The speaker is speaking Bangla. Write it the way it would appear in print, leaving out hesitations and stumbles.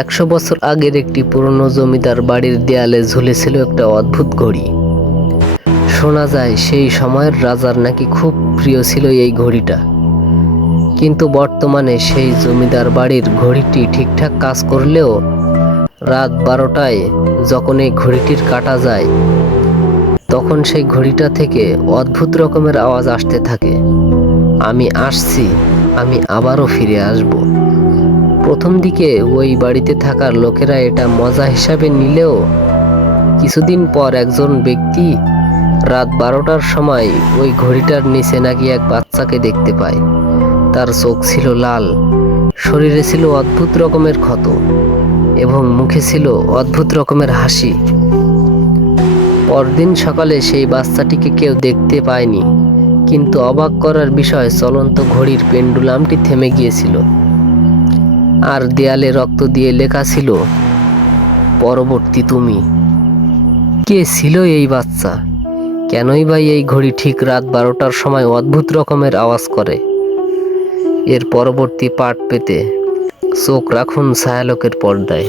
100 বছর আগের একটি পুরনো জমিদার বাড়ির দেয়ালে ঝুলেছিল একটা অদ্ভুত ঘড়ি। শোনা যায় সেই সময়ের রাজার নাকি খুব প্রিয় ছিল এই ঘড়িটা। কিন্তু বর্তমানে সেই জমিদার বাড়ির ঘড়িটি ঠিকঠাক কাজ করলেও রাত 12টায় যখন এই ঘড়িটির কাটা যায় তখন সেই ঘড়িটা থেকে অদ্ভুত রকমের আওয়াজ আসতে থাকে। আমি আসছি, আমি আবারও ফিরে আসব। প্রথম দিকে ওই বাড়িতে থাকার লোকেরা এটা মজা হিসাবে নিলেও কিছুদিন পর একজন ব্যক্তি রাত 12টার সময় ওই ঘড়িটার নিচে নাকি এক বাচ্চাকে দেখতে পায়। তার চোখ ছিল লাল, শরীরে ছিল অদ্ভুত রকমের ক্ষত এবং মুখে ছিল অদ্ভুত রকমের হাসি। পরদিন সকালে সেই বাচ্চাটিকে কেউ দেখতে পায়নি, কিন্তু অবাক করার বিষয় চলন্ত ঘড়ির পেন্ডুলামটি থেমে গিয়েছিল আর দেয়ালে রক্ত দিয়ে লেখা ছিল, পরবর্তী তুমি। কে ছিল এই বাচ্চা? কেনই বা এই ঘড়ি ঠিক রাত 12টার সময় অদ্ভুত রকমের আওয়াজ করে? এর পরবর্তী পার্ট পেতে চোখ রাখুন ছায়ালোকের পর্দায়।